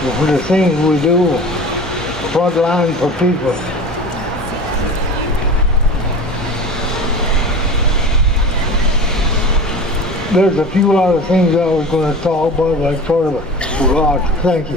for the things we do, front line for people. There's a few other things I was going to talk about, but I sort of forgot. Thank you.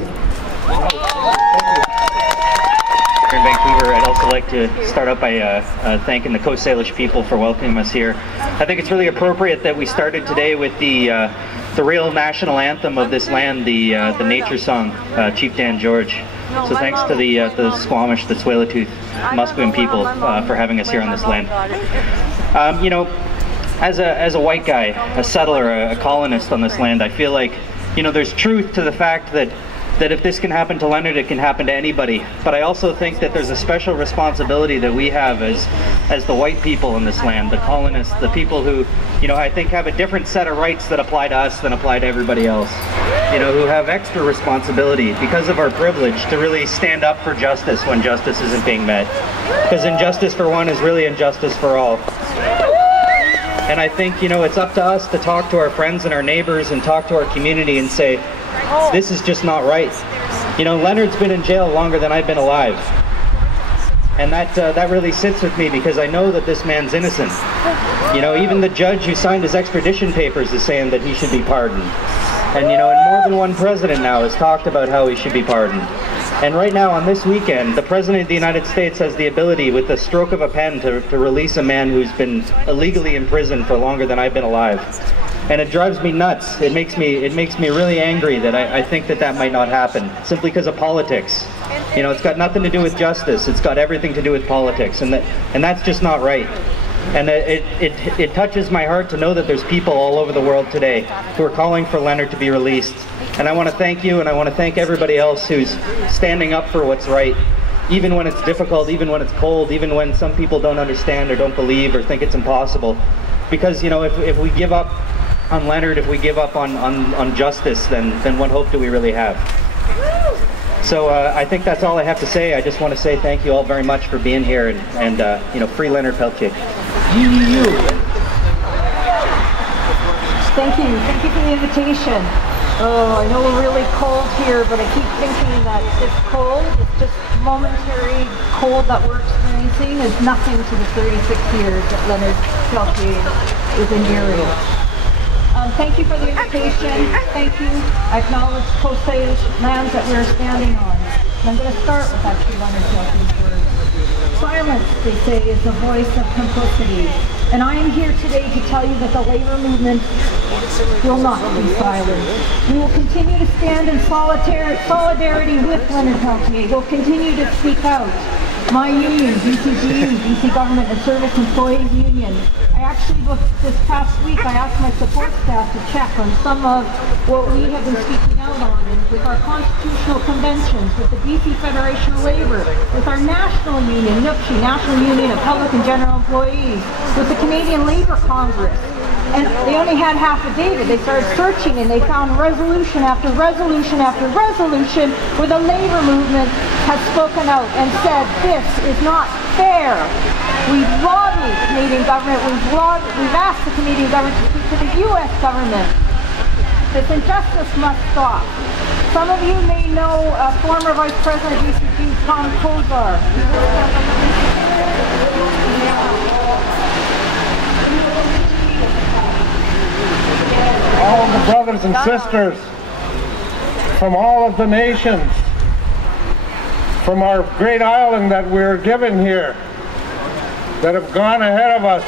Here in Vancouver, I'd also like to start out by thanking the Coast Salish people for welcoming us here. I think it's really appropriate that we started today with the real national anthem of this land, the nature song, Chief Dan George. So thanks to the Squamish, the Tsleil-Waututh, Musqueam people for having us here on this land. You know, as a white guy, a settler, a colonist on this land, I feel like, you know, there's truth to the fact that if this can happen to Leonard, it can happen to anybody. But I also think that there's a special responsibility that we have as the white people in this land, the colonists, the people who, you know, I think have a different set of rights that apply to us than apply to everybody else. You know, who have extra responsibility because of our privilege to really stand up for justice when justice isn't being met. Because injustice for one is really injustice for all. And I think, you know, it's up to us to talk to our friends and our neighbors and talk to our community and say, this is just not right. You know, Leonard's been in jail longer than I've been alive. And that really sits with me because I know that this man's innocent. You know, even the judge who signed his extradition papers is saying that he should be pardoned. And, you know, and more than one president now has talked about how he should be pardoned. And right now, on this weekend, the President of the United States has the ability, with the stroke of a pen, to release a man who's been illegally imprisoned for longer than I've been alive. And it drives me nuts. It makes me really angry that I think that might not happen, simply because of politics. You know, it's got nothing to do with justice. It's got everything to do with politics, and that's just not right. And it touches my heart to know that there's people all over the world today who are calling for Leonard to be released. And I want to thank you, and I want to thank everybody else who's standing up for what's right, even when it's difficult, even when it's cold, even when some people don't understand or don't believe or think it's impossible. Because, you know, if we give up on Leonard, if we give up on justice, then what hope do we really have? So I think that's all I have to say. I just want to say thank you all very much for being here, and you know, free Leonard Peltier. Thank you for the invitation. Oh, I know we're really cold here, but I keep thinking that this cold, it's just momentary cold that we're experiencing, is nothing to the 36 years that Leonard Peltier is enduring. Thank you for the invitation. Thank you. I acknowledge Coast Salish lands that we're standing on. And I'm going to start with actually Leonard Peltier's words. Silence, they say, is the voice of complicity. And I am here today to tell you that the labor movement will not be silent. We will continue to stand in solidarity with Leonard Peltier. We'll continue to speak out. My union, BCGU, BC Government and Service Employees Union, actually, this past week, I asked my support staff to check on some of what we have been speaking out on with our constitutional conventions, with the BC Federation of Labour, with our national union, NUPSI, National Union of Public and General Employees, with the Canadian Labour Congress. And they only had half a David. They started searching and they found resolution after resolution after resolution where the labor movement has spoken out and said, this is not fair. We've lobbied the Canadian government, we've asked the Canadian government to speak to the U.S. government. This injustice must stop. Some of you may know former Vice President of BCG, Tom Kozar. All of the brothers and sisters from all of the nations, from our great island that we're given here, that have gone ahead of us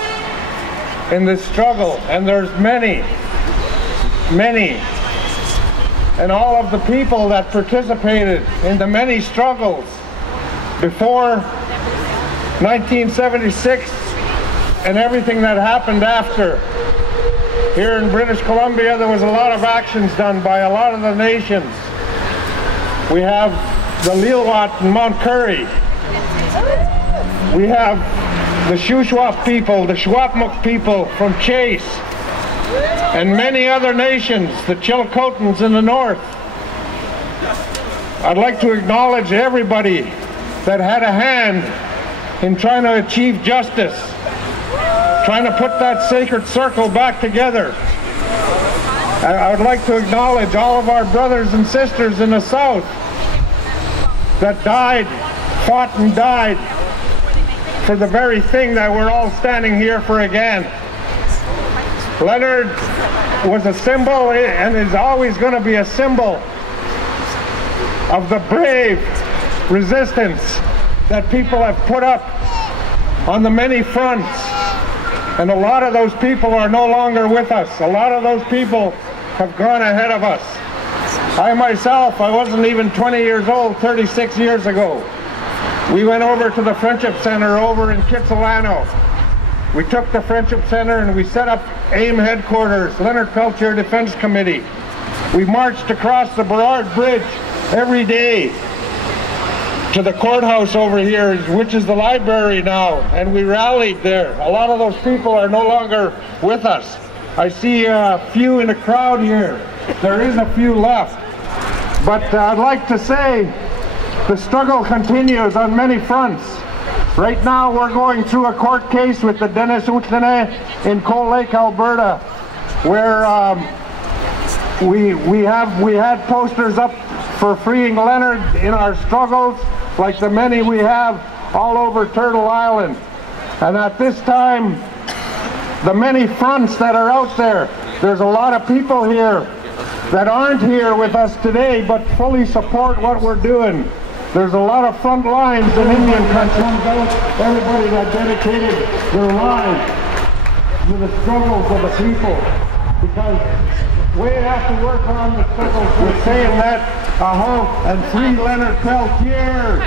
in this struggle, and there's many, and all of the people that participated in the many struggles before 1976 and everything that happened after. Here in British Columbia, there was a lot of actions done by a lot of the nations. We have the Lilwat and Mount Currie. We have the Shuswap people, the Shwapmuk people from Chase, and many other nations, the Chilcotins in the north. I'd like to acknowledge everybody that had a hand in trying to achieve justice, trying to put that sacred circle back together. I would like to acknowledge all of our brothers and sisters in the South that died, fought and died for the very thing that we're all standing here for again. Leonard was a symbol and is always going to be a symbol of the brave resistance that people have put up on the many fronts. And a lot of those people are no longer with us. A lot of those people have gone ahead of us. I myself, I wasn't even 20 years old 36 years ago. We went over to the Friendship Center over in Kitsilano. We took the Friendship Center and we set up AIM headquarters, Leonard Peltier Defense Committee. We marched across the Burrard Bridge every day to the courthouse over here, which is the library now, and we rallied there. A lot of those people are no longer with us. I see a few in the crowd here. There is a few left. But I'd like to say the struggle continues on many fronts. Right now we're going through a court case with the Dennis Utlene in Cold Lake, Alberta, where we had posters up for freeing Leonard in our struggles, like the many we have all over Turtle Island. And at this time, the many fronts that are out there, there's a lot of people here that aren't here with us today but fully support what we're doing. There's a lot of front lines in Indian country. Everybody that dedicated their lives to the struggles of the people, because we have to work on the struggles. We're saying that and free Leonard Peltier.